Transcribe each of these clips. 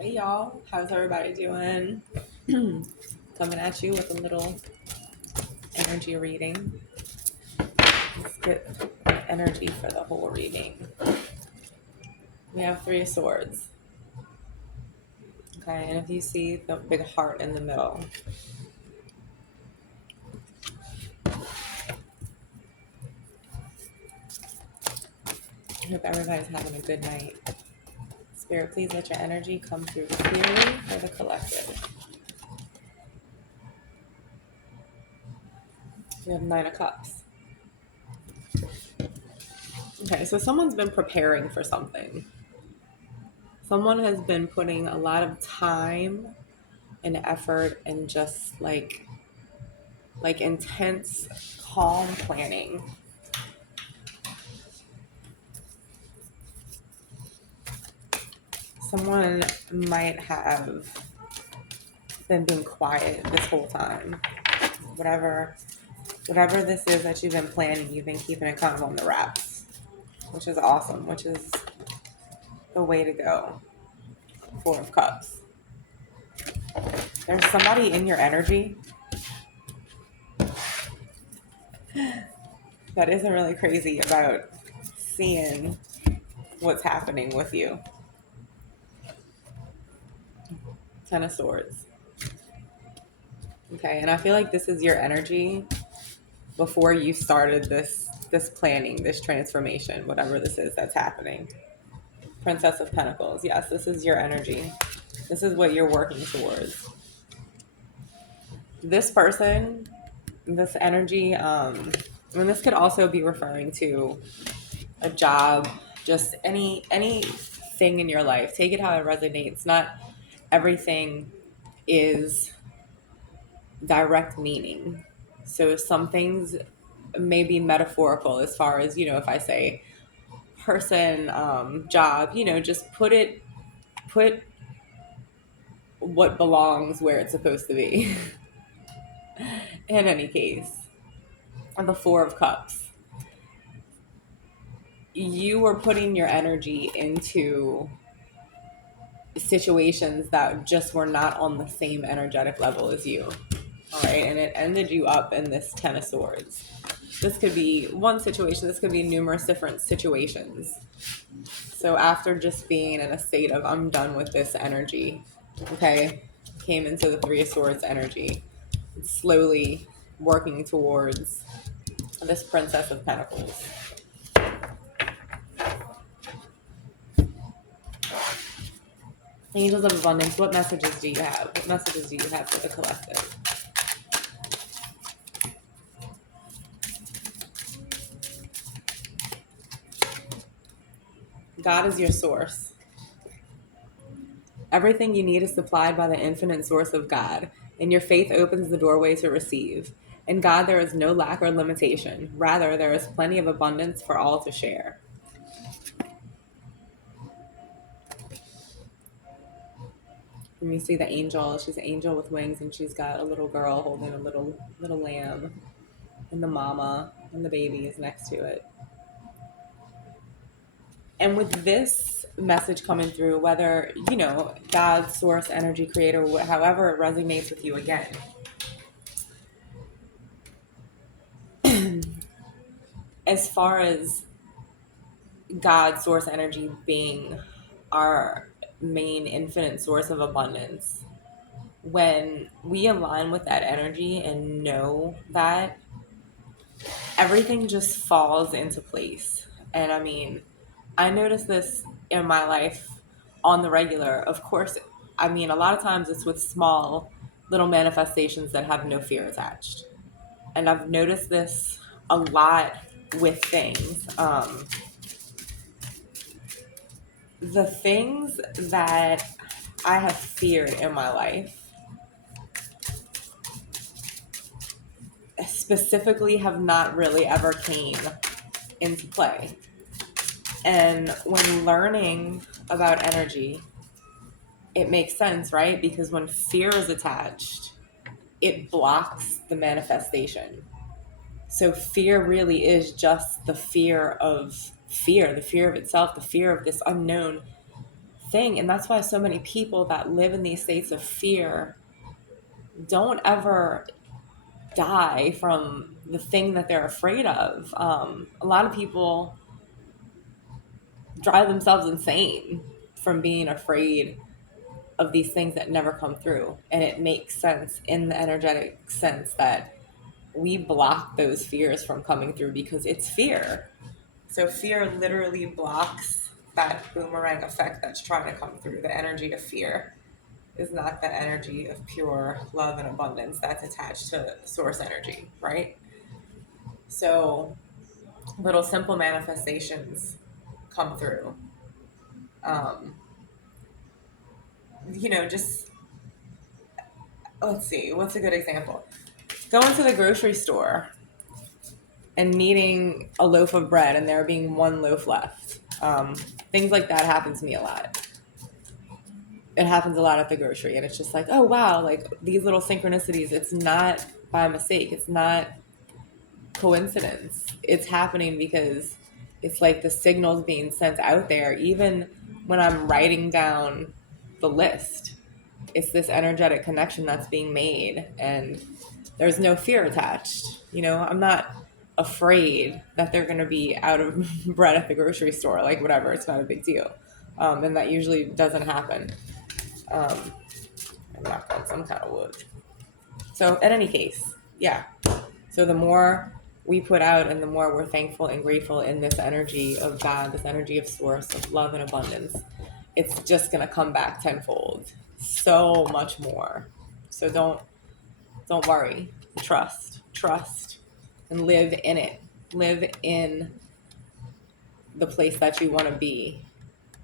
Hey y'all, how's everybody doing? Coming at you with a little energy reading. Let's get energy for the whole reading. We have Three of Swords. Okay, and if you see the big heart in the middle, I hope everybody's having a good night. Spirit, please let your energy come through clearly for the collective. We have Nine of Cups. Okay, so someone's been preparing for something. Someone has been putting a lot of time and effort and just like intense calm planning. Someone might have been being quiet this whole time. Whatever whatever this is that you've been planning, you've been keeping it kind of on the wraps, which is awesome, which is the way to go. Four of Cups. There's somebody in your energy that isn't really crazy about seeing what's happening with you. Ten of Swords. Okay, and I feel like this is your energy before you started this planning, this transformation, whatever this is that's happening. Princess of Pentacles. Yes, this is your energy. This is what you're working towards. This person, this energy, and this could also be referring to a job, just anything in your life. Take it how it resonates. Not everything is direct meaning. So some things may be metaphorical as far as, if I say person, job, just put what belongs where it's supposed to be. In any case, the Four of Cups. You were putting your energy into situations that just were not on the same energetic level as you. All right. And it ended you up in this Ten of Swords. This could be one situation. This could be numerous different situations. So after just being in a state of, I'm done with this energy, okay, came into the Three of Swords energy, slowly working towards this Princess of Pentacles. Angels of Abundance, what messages do you have? What messages do you have for the collective? God is your source. Everything you need is supplied by the infinite source of God, and your faith opens the doorway to receive. In God, there is no lack or limitation. Rather, there is plenty of abundance for all to share. And you see the angel. She's an angel with wings, and she's got a little girl holding a little lamb, and the mama and the baby is next to it. And with this message coming through, whether, God, source, energy, creator, however it resonates with you again, as far as God, source, energy being our main infinite source of abundance, when we align with that energy and know that, everything just falls into place. And I mean, I notice this in my life on the regular. Of course, I mean, a lot of times it's with small little manifestations that have no fear attached. And I've noticed this a lot with things. The things that I have feared in my life specifically have not really ever came into play. And when learning about energy, it makes sense, right? Because when fear is attached, it blocks the manifestation. So fear really is just the fear of itself, the fear of this unknown thing. And that's why so many people that live in these states of fear don't ever die from the thing that they're afraid of. A lot of people drive themselves insane from being afraid of these things that never come through. And it makes sense in the energetic sense that we block those fears from coming through because it's fear. So fear literally blocks that boomerang effect that's trying to come through. The energy of fear is not the energy of pure love and abundance that's attached to source energy, right? So little simple manifestations come through. Um, just let's see, what's a good example? Going to the grocery store and needing a loaf of bread and there being one loaf left. Things like that happen to me a lot. It happens a lot at the grocery, and it's just like, oh wow, like these little synchronicities. It's not by mistake. It's not coincidence. It's happening because it's like the signals being sent out there. Even when I'm writing down the list, it's this energetic connection that's being made, and there's no fear attached. I'm not afraid that they're going to be out of bread at the grocery store. Like whatever, it's not a big deal, and that usually doesn't happen. Um, I'm knocked on some kind of wood. So in any case, yeah. So the more we put out and the more we're thankful and grateful in this energy of God, this energy of source, of love and abundance, it's just going to come back tenfold. So much more. So don't worry. Trust, and live in it. Live in the place that you want to be,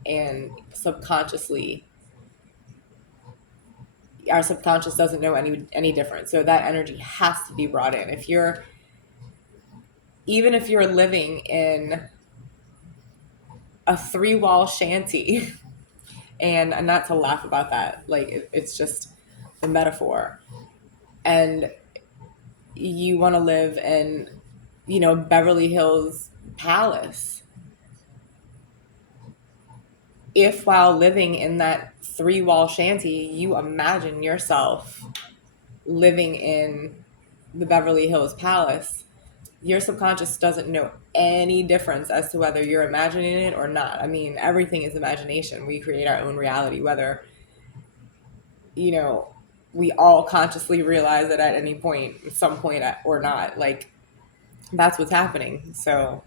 and subconsciously our subconscious doesn't know any different. So that energy has to be brought in. Even if you're living in a 3-wall shanty, and not to laugh about that, like it's just the metaphor, and you want to live in, Beverly Hills Palace. If while living in that 3-wall shanty, you imagine yourself living in the Beverly Hills Palace, your subconscious doesn't know any difference as to whether you're imagining it or not. I mean, everything is imagination. We create our own reality, whether, we all consciously realize it at any point, some point or not. Like, that's what's happening. So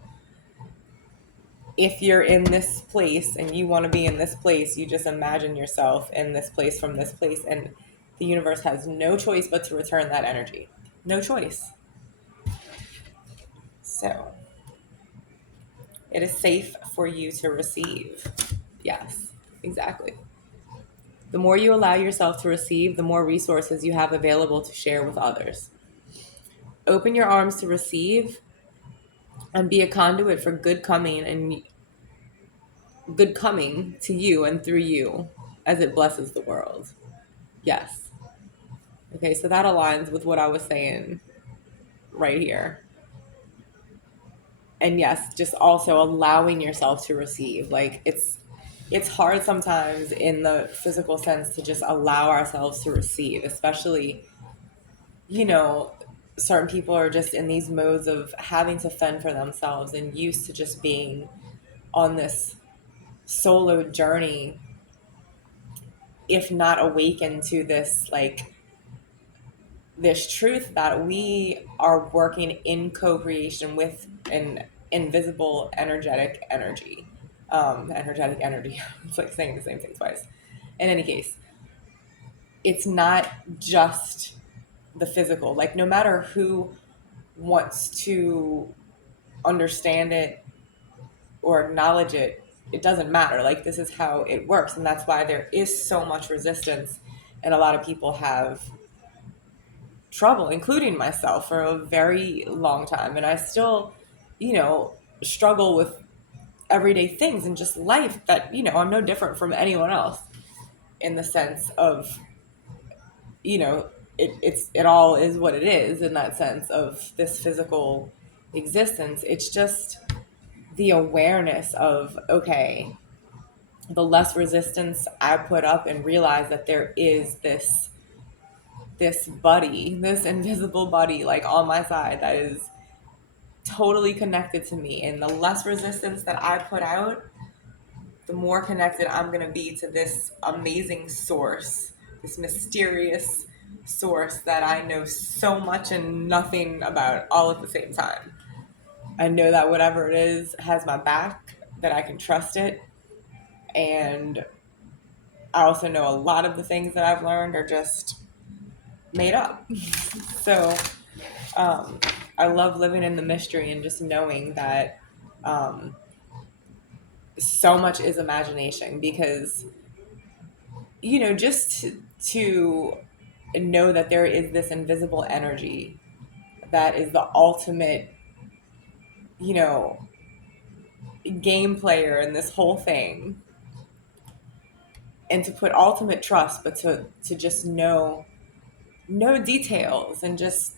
if you're in this place and you want to be in this place, you just imagine yourself in this place from this place, and the universe has no choice but to return that energy. No choice. So it is safe for you to receive. Yes, exactly. The more you allow yourself to receive, the more resources you have available to share with others. Open your arms to receive and be a conduit for good coming to you and through you as it blesses the world. Yes. Okay, so that aligns with what I was saying right here. And yes, just also allowing yourself to receive. Like it's hard sometimes in the physical sense to just allow ourselves to receive, especially, you know, certain people are just in these modes of having to fend for themselves and used to just being on this solo journey, if not awakened to this, like, this truth that we are working in co-creation with an invisible energetic energy. It's like saying the same thing twice. In any case, it's not just the physical. Like, no matter who wants to understand it or acknowledge it, it doesn't matter. Like, this is how it works, and that's why there is so much resistance, and a lot of people have trouble, including myself, for a very long time. And I still, you know, struggle with everyday things and just life that, I'm no different from anyone else in the sense of, it all is what it is in that sense of this physical existence. It's just the awareness of, okay, the less resistance I put up and realize that there is this buddy, this invisible buddy like on my side that is totally connected to me, and the less resistance that I put out, the more connected I'm going to be to this amazing source, this mysterious source that I know so much and nothing about all at the same time. I know that whatever it is has my back, that I can trust it, and I also know a lot of the things that I've learned are just made up. So um, I love living in the mystery and just knowing that um, so much is imagination, because just to know that there is this invisible energy that is the ultimate, you know, game player in this whole thing, and to put ultimate trust, but to just know details, and just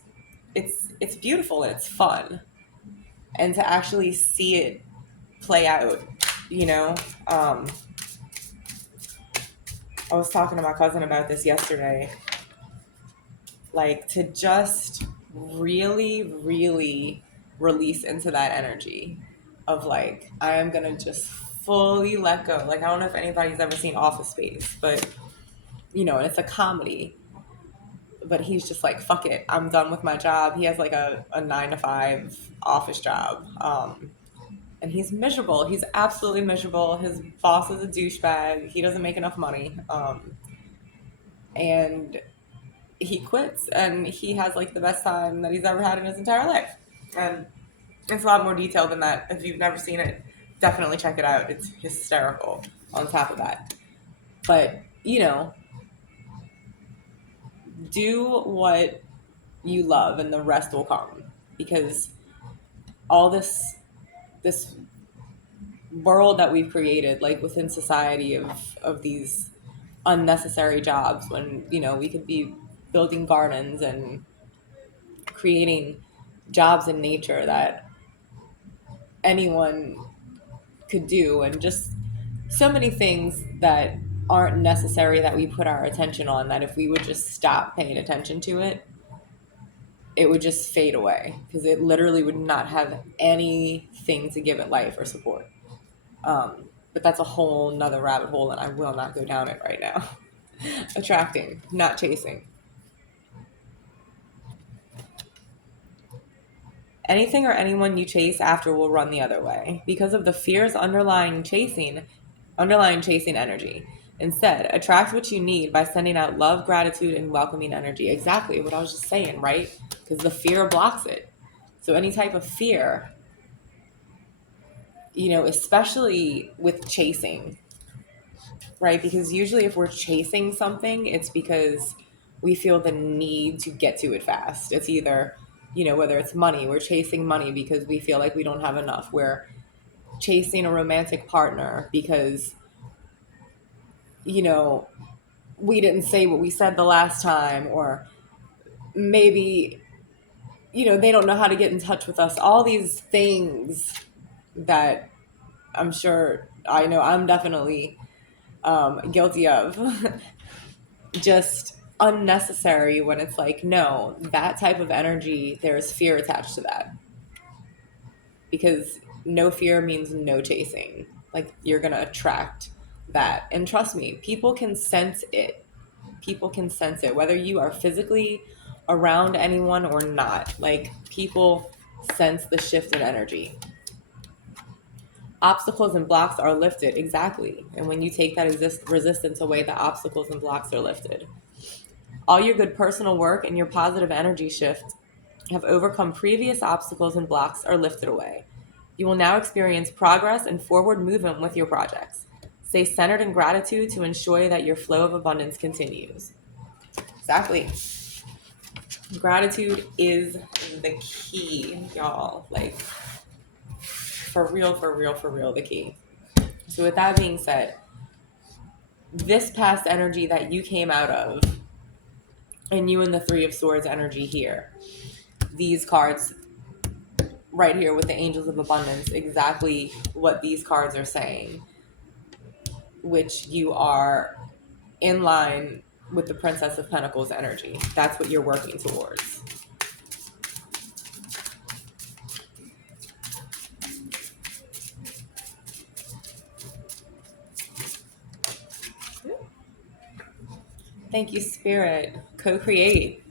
it's beautiful and it's fun, and to actually see it play out, you know. Um, I was talking to my cousin about this yesterday, like to just really, really release into that energy of like, I am gonna just fully let go. Like, I don't know if anybody's ever seen Office Space, but and it's a comedy. But he's just like, fuck it, I'm done with my job. He has like a 9 to 5 office job. And he's miserable. He's absolutely miserable. His boss is a douchebag. He doesn't make enough money. And he quits, and he has like the best time that he's ever had in his entire life. And it's a lot more detailed than that. If you've never seen it, definitely check it out. It's hysterical on top of that. But, do what you love and the rest will come, because all this world that we've created, like within society, of these unnecessary jobs, when we could be building gardens and creating jobs in nature that anyone could do, and just so many things that aren't necessary that we put our attention on, that if we would just stop paying attention to it, it would just fade away, because it literally would not have anything to give it life or support. But that's a whole nother rabbit hole, and I will not go down it right now. Attracting, not chasing. Anything or anyone you chase after will run the other way because of the fears underlying chasing energy. Instead, attract what you need by sending out love, gratitude, and welcoming energy. Exactly what I was just saying, right? Because the fear blocks it. So any type of fear, especially with chasing, right? Because usually if we're chasing something, it's because we feel the need to get to it fast. It's either, whether it's money, we're chasing money because we feel like we don't have enough. We're chasing a romantic partner because, you know, we didn't say what we said the last time, or maybe, they don't know how to get in touch with us. All these things that I'm sure I know I'm definitely guilty of. Just unnecessary, when it's like, no, that type of energy, there's fear attached to that, because no fear means no chasing. Like, you're gonna attract that, and trust me, people can sense it. People can sense it, whether you are physically around anyone or not. Like, people sense the shift in energy. Obstacles and blocks are lifted. Exactly. And when you take that resistance away, the obstacles and blocks are lifted. All your good personal work and your positive energy shift have overcome previous obstacles and blocks are lifted away. You will now experience progress and forward movement with your projects. Stay centered in gratitude to ensure that your flow of abundance continues. Exactly. Gratitude is the key, y'all. Like, for real, for real, for real, the key. So with that being said, this past energy that you came out of, and you and the Three of Swords energy here, these cards right here with the Angels of Abundance, exactly what these cards are saying. which you are in line with the Princess of Pentacles energy. That's what you're working towards. Thank you, Spirit. Co-create.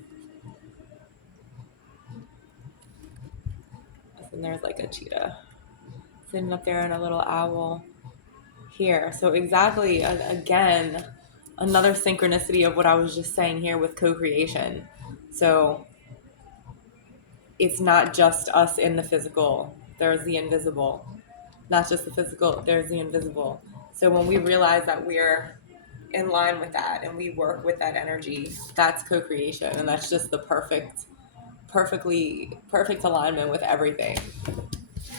And there's like a cheetah sitting up there and a little owl here. So exactly, again, another synchronicity of what I was just saying here with co-creation. So it's not just us in the physical. There's the invisible. Not just the physical, there's the invisible. So when we realize that we're in line with that and we work with that energy, that's co-creation. And that's just the perfect alignment with everything.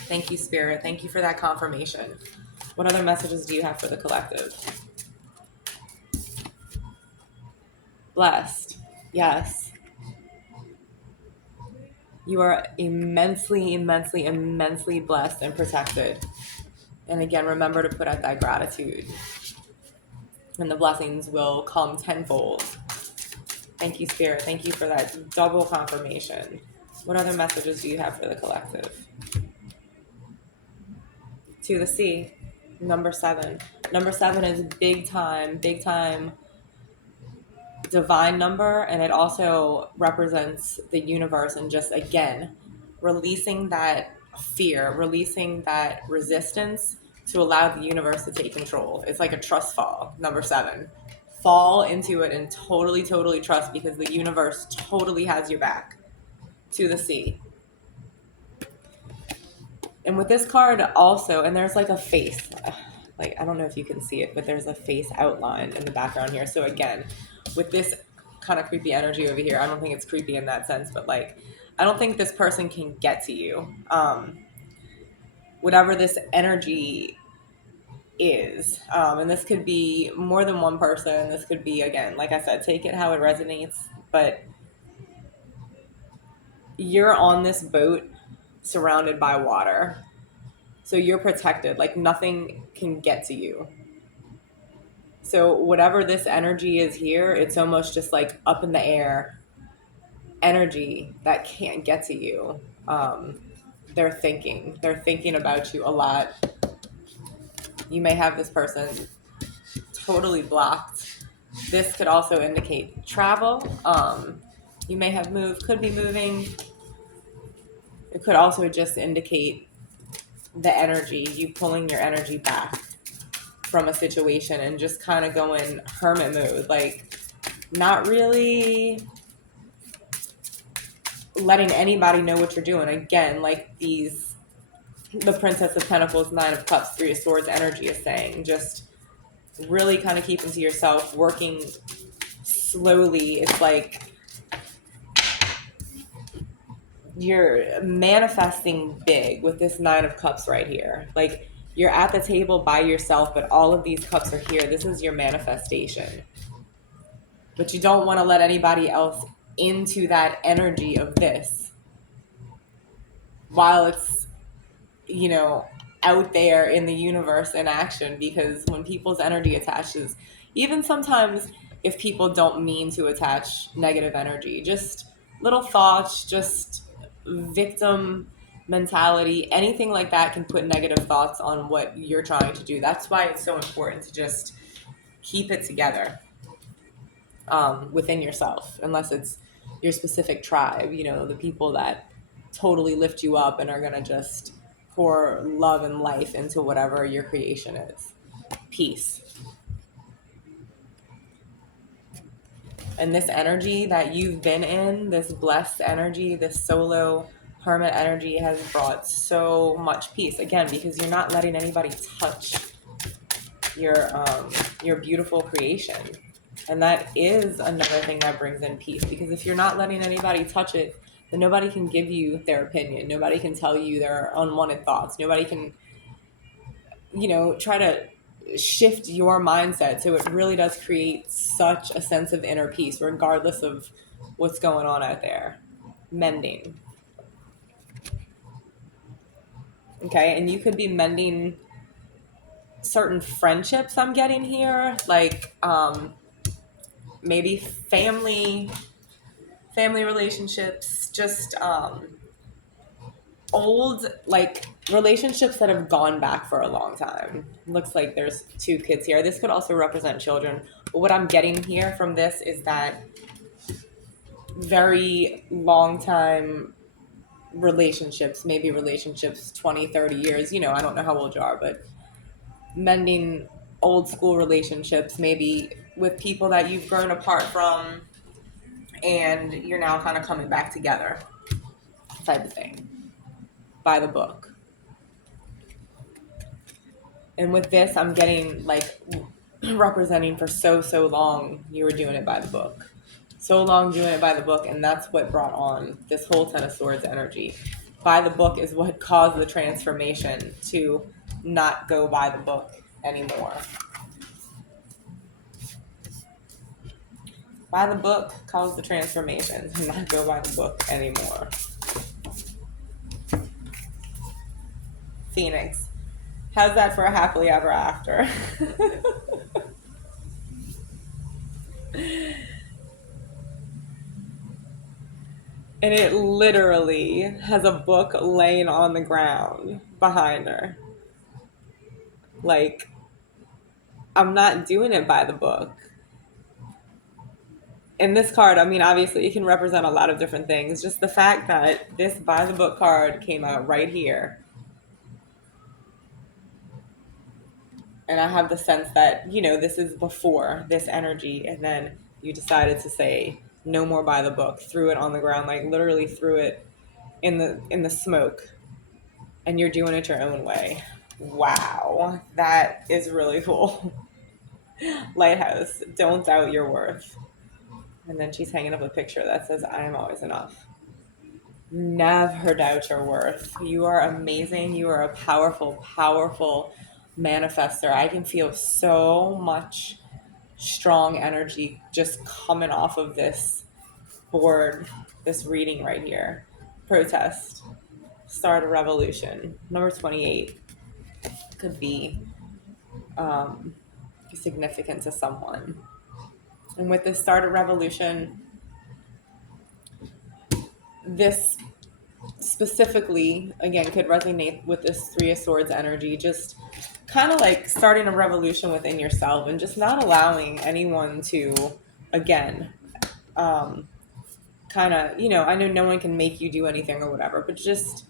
Thank you, Spirit. Thank you for that confirmation. What other messages do you have for the collective? Blessed. Yes. You are immensely, immensely, immensely blessed and protected. And again, remember to put out that gratitude, and the blessings will come tenfold. Thank you, Spirit. Thank you for that double confirmation. What other messages do you have for the collective? To the sea. Number 7. Number 7 is big time divine number, and it also represents the universe, and just again releasing that fear, releasing that resistance to allow the universe to take control. It's like a trust fall. Number 7, fall into it and totally trust, because the universe totally has your back. To the sea. And with this card also, and there's like a face, like I don't know if you can see it, but there's a face outline in the background here. So again, with this kind of creepy energy over here, I don't think it's creepy in that sense, but like I don't think this person can get to you. Whatever this energy is, and this could be more than one person. This could be, again, like I said, take it how it resonates. But you're on this boat surrounded by water. So you're protected, like nothing can get to you. So whatever this energy is here, it's almost just like up in the air energy that can't get to you. They're thinking about you a lot. You may have this person totally blocked. This could also indicate travel. You may have moved, could be moving. It could also just indicate the energy, you pulling your energy back from a situation and just kind of going hermit mode, like not really letting anybody know what you're doing. Again, like the Princess of Pentacles, Nine of Cups, Three of Swords energy is saying, just really kind of keeping to yourself, working slowly. It's like you're manifesting big with this Nine of Cups right here. Like you're at the table by yourself, but all of these cups are here. This is your manifestation. But you don't want to let anybody else into that energy of this while it's, you know, out there in the universe in action. Because when people's energy attaches, even sometimes if people don't mean to attach negative energy, just little thoughts, just victim mentality, anything like that can put negative thoughts on what you're trying to do. That's why it's so important to just keep it together within yourself, unless it's your specific tribe, you know, the people that totally lift you up and are going to just pour love and life into whatever your creation is. Peace. And this energy that you've been in, this blessed energy, this solo hermit energy, has brought so much peace. Again, because you're not letting anybody touch your beautiful creation. And that is another thing that brings in peace, because if you're not letting anybody touch it, then nobody can give you their opinion. Nobody can tell you their unwanted thoughts. Nobody can, you know, try to shift your mindset. So it really does create such a sense of inner peace, regardless of what's going on out there. Mending. Okay, and you could be mending certain friendships I'm getting here, like maybe family relationships, just old like relationships that have gone back for a long time. Looks like there's two kids here. This could also represent children. But what I'm getting here from this is that very long time relationships, maybe relationships 20, 30 years, I don't know how old you are, but mending old school relationships, maybe with people that you've grown apart from and you're now kind of coming back together, type of thing, by the book. And with this, I'm getting like representing for so long you were doing it by the book. So long doing it by the book, and that's what brought on this whole Ten of Swords energy. By the book is what caused the transformation to not go by the book anymore. By the book caused the transformation to not go by the book anymore. Phoenix. How's that for a happily ever after? And it literally has a book laying on the ground behind her. Like, I'm not doing it by the book. And this card, I mean, obviously it can represent a lot of different things. Just the fact that this by the book card came out right here. And I have the sense that, this is before this energy. And then you decided to say, no more by the book. Threw it on the ground, like literally threw it in the smoke. And you're doing it your own way. Wow. That is really cool. Lighthouse, don't doubt your worth. And then she's hanging up a picture that says, I am always enough. Never doubt your worth. You are amazing. You are a powerful, powerful manifester. I can feel so much strong energy just coming off of this board, this reading right here. Protest. Start a revolution. Number 28 could be significant to someone. And with this start a revolution, this specifically, again, could resonate with this Three of Swords energy. Just kind of like starting a revolution within yourself and just not allowing anyone to, again, kind of, I know no one can make you do anything or whatever, but just,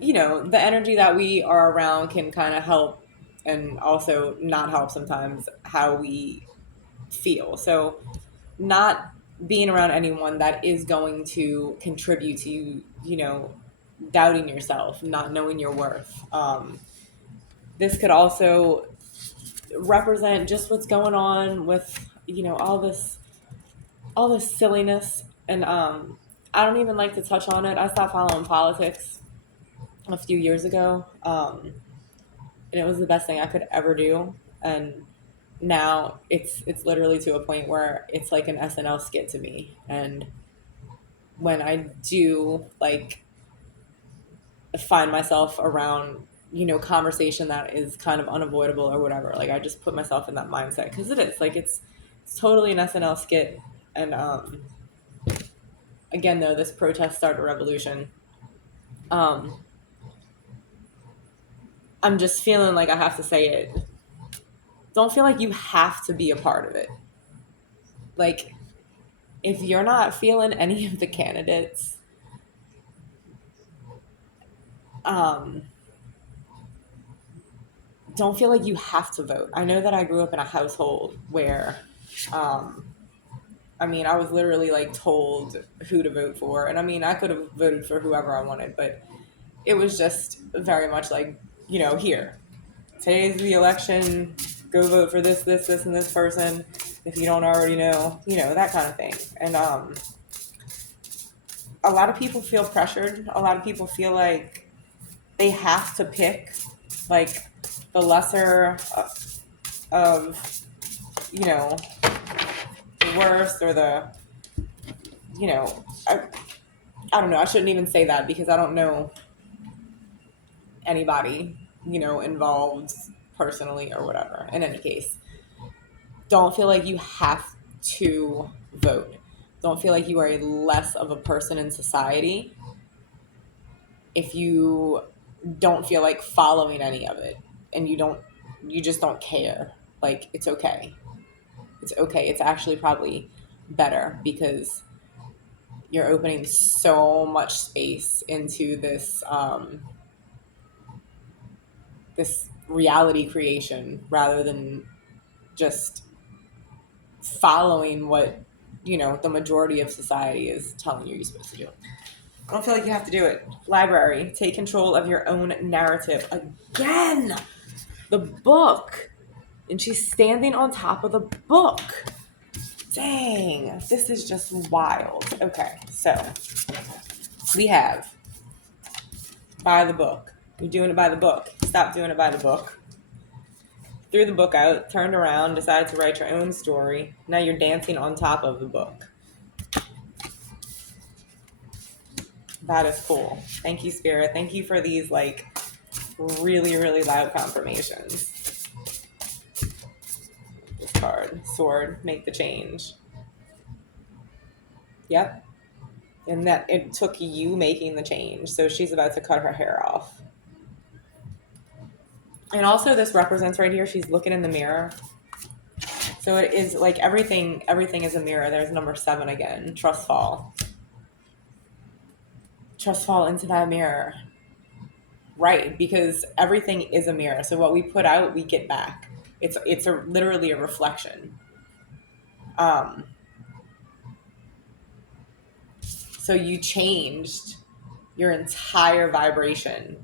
the energy that we are around can kind of help and also not help sometimes how we feel. So not being around anyone that is going to contribute to you, doubting yourself, not knowing your worth. This could also represent just what's going on with, all this silliness. And I don't even like to touch on it. I stopped following politics a few years ago. And it was the best thing I could ever do. And now it's literally to a point where it's like an SNL skit to me. And when I do like find myself around, conversation that is kind of unavoidable or whatever, like I just put myself in that mindset because it is like it's totally an SNL skit. And again, though, this protest started a revolution. I'm just feeling like I have to say it. Don't feel like you have to be a part of it. Like, if you're not feeling any of the candidates, don't feel like you have to vote. I know that I grew up in a household where, I was literally like told who to vote for. And I could have voted for whoever I wanted, but it was just very much like, here, today's the election, go vote for this, and this person. If you don't already know, that kind of thing. And a lot of people feel pressured. A lot of people feel like they have to pick like the lesser of, the worst or the, I don't know. I shouldn't even say that because I don't know anybody involved personally or whatever. In any case, don't feel like you have to vote. Don't feel like you are less of a person in society if you don't feel like following any of it and you just don't care. Like, it's okay. It's okay. It's actually probably better because you're opening so much space into this reality creation rather than just following what the majority of society is telling you're supposed to do. I don't feel like you have to do it. Library, take control of your own narrative. Again, the book. And she's standing on top of the book. Dang, this is just wild. Okay, so we have by the book. You're doing it by the book. Stop doing it by the book. Threw the book out, turned around, decided to write your own story. Now you're dancing on top of the book. That is cool. Thank you, Spirit. Thank you for these really, really loud confirmations. This card, Sword, make the change. Yep. And that it took you making the change. So she's about to cut her hair off. And also this represents right here, she's looking in the mirror. So it is like everything is a mirror. There's number 7 again. Trust fall. Trust fall into that mirror. Right, because everything is a mirror. So what we put out, we get back. It's literally a reflection. So you changed your entire vibration.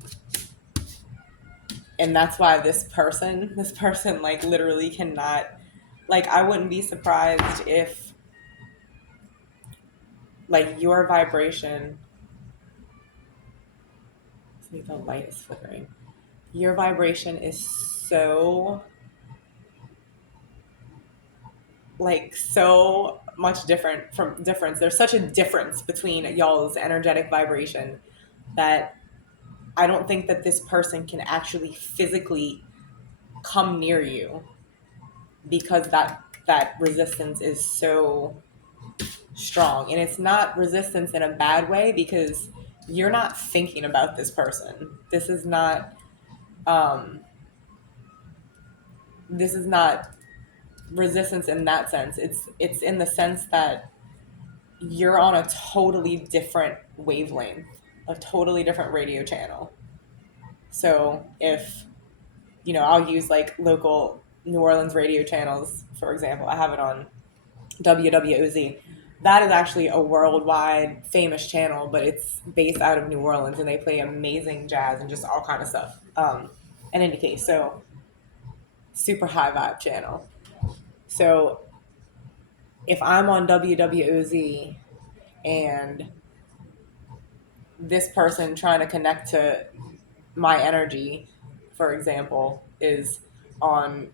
And that's why this person like literally cannot, like, I wouldn't be surprised if like your vibration, the light is flickering. Your vibration is so much difference. There's such a difference between y'all's energetic vibration that I don't think that this person can actually physically come near you because that resistance is so strong. And it's not resistance in a bad way because you're not thinking about this person. This is not resistance in that sense. It's in the sense that you're on a totally different wavelength, a totally different radio channel. So if I'll use like local New Orleans radio channels, for example. I have it on WWOZ. That is actually a worldwide famous channel, but it's based out of New Orleans, and they play amazing jazz and just all kind of stuff. In any case, so super high vibe channel. So if I'm on WWOZ and this person trying to connect to my energy, for example, is on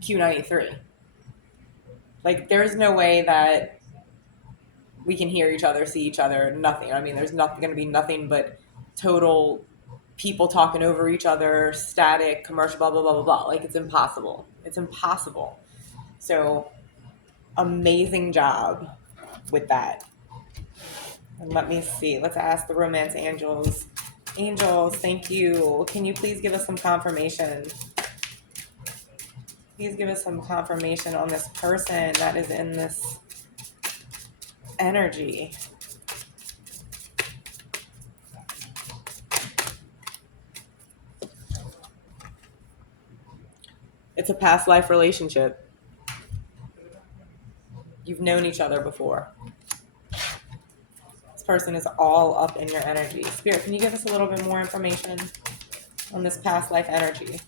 Q93, like there's no way that we can hear each other, see each other, nothing. I mean, there's not going to be nothing but total people talking over each other, static, commercial, blah, blah, blah, blah, blah. Like, it's impossible. It's impossible. So, amazing job with that. And let me see. Let's ask the romance angels. Angels, thank you. Can you please give us some confirmation? Please give us some confirmation on this person that is in this energy. It's a past life relationship. You've known each other before. This person is all up in your energy. Spirit, can you give us a little bit more information on this past life energy?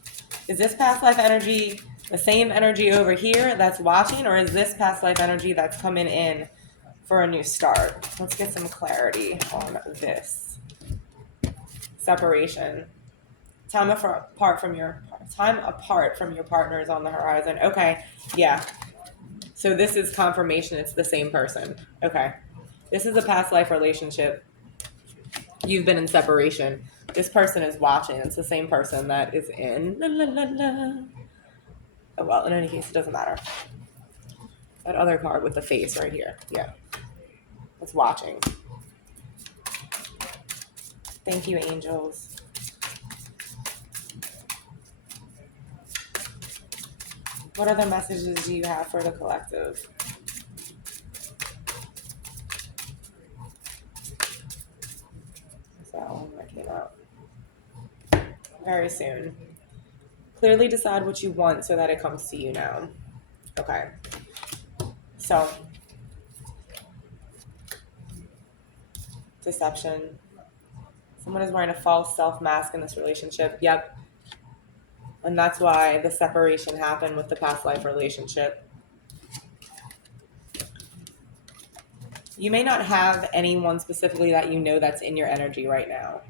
Is this past life energy the same energy over here that's watching, or is this past life energy that's coming in for a new start? Let's get some clarity on this. Separation. Time apart from your partner is on the horizon. Okay, yeah. So this is confirmation it's the same person. Okay. This is a past life relationship. You've been in separation. This person is watching. It's the same person that is in. La, la, la, la. Oh, well, in any case, it doesn't matter. That other card with the face right here. Yeah. It's watching. Thank you, angels. What other messages do you have for the collective? So that came out very soon. Clearly decide what you want so that it comes to you now. Okay. So, deception. Someone is wearing a false self mask in this relationship. Yep. And that's why the separation happened with the past life relationship. You may not have anyone specifically that you know that's in your energy right now.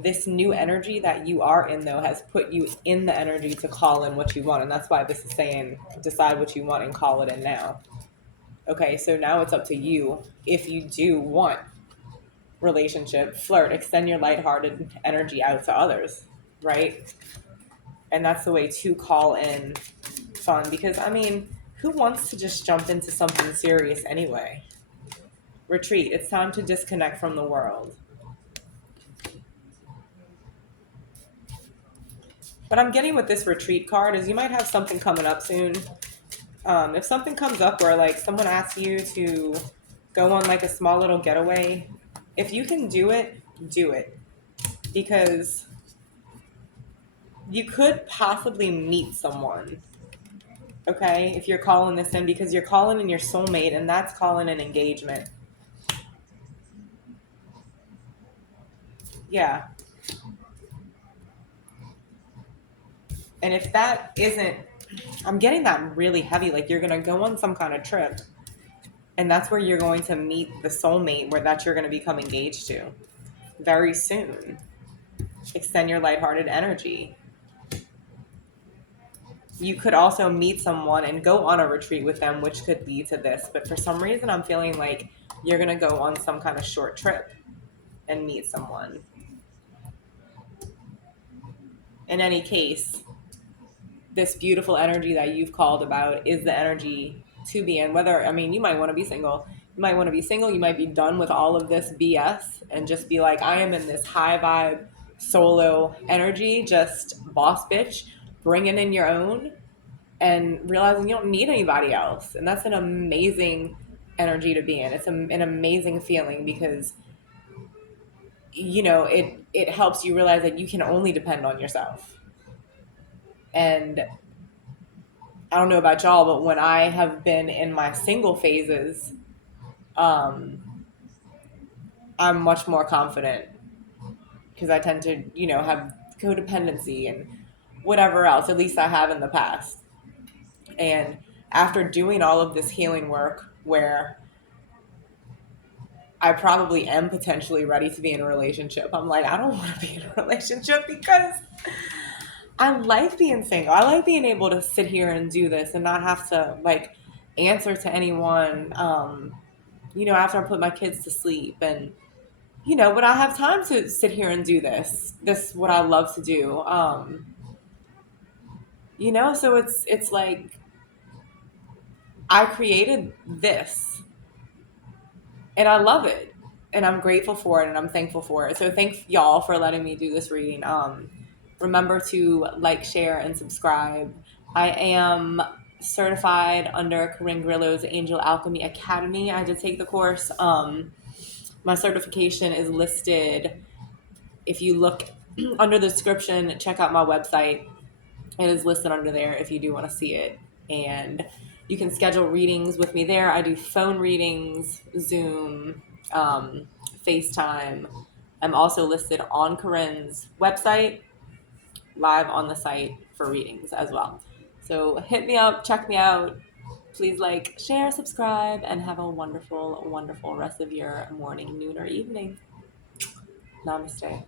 This new energy that you are in, though, has put you in the energy to call in what you want. And that's why this is saying decide what you want and call it in now. Okay, so now it's up to you if you do want relationship, flirt, extend your lighthearted energy out to others, right? And that's the way to call in fun because, I mean, who wants to just jump into something serious anyway? Retreat. It's time to disconnect from the world. What I'm getting with this retreat card is you might have something coming up soon. If something comes up where like someone asks you to go on like a small little getaway, if you can do it, do it. Because you could possibly meet someone, okay? If you're calling this in, because you're calling in your soulmate and that's calling an engagement. Yeah. And if that isn't, I'm getting that really heavy, like you're going to go on some kind of trip. And that's where you're going to meet the soulmate, where that you're going to become engaged to very soon. Extend your lighthearted energy. You could also meet someone and go on a retreat with them, which could lead to this. But for some reason, I'm feeling like you're going to go on some kind of short trip and meet someone. In any case, this beautiful energy that you've called about is the energy to be in. Whether, I mean, you might want to be single. You might want to be single. You might be done with all of this BS and just be like, I am in this high vibe solo energy, just boss bitch, bringing in your own and realizing you don't need anybody else. And that's an amazing energy to be in. It's an amazing feeling because, you know, it helps you realize that you can only depend on yourself. And I don't know about y'all, but when I have been in my single phases, um, I'm much more confident because I tend to, you know, have codependency and whatever else, at least I have in the past. And after doing all of this healing work where I probably am potentially ready to be in a relationship, I'm like, I don't want to be in a relationship because I like being single. I like being able to sit here and do this and not have to like answer to anyone. You know, after I put my kids to sleep and you know, but I have time to sit here and do this. This is what I love to do. You know, so it's like I created this and I love it and I'm grateful for it and I'm thankful for it. So thank y'all for letting me do this reading. Remember to like, share, and subscribe. I am certified under Corinne Grillo's Angel Alchemy Academy. I did take the course. My certification is listed. If you look under the description, check out my website. It is listed under there if you do want to see it. And you can schedule readings with me there. I do phone readings, Zoom, FaceTime. I'm also listed on Corinne's website, live on the site for readings as well. So hit me up, check me out. Please like, share, subscribe, and have a wonderful, wonderful rest of your morning, noon, or evening. Namaste.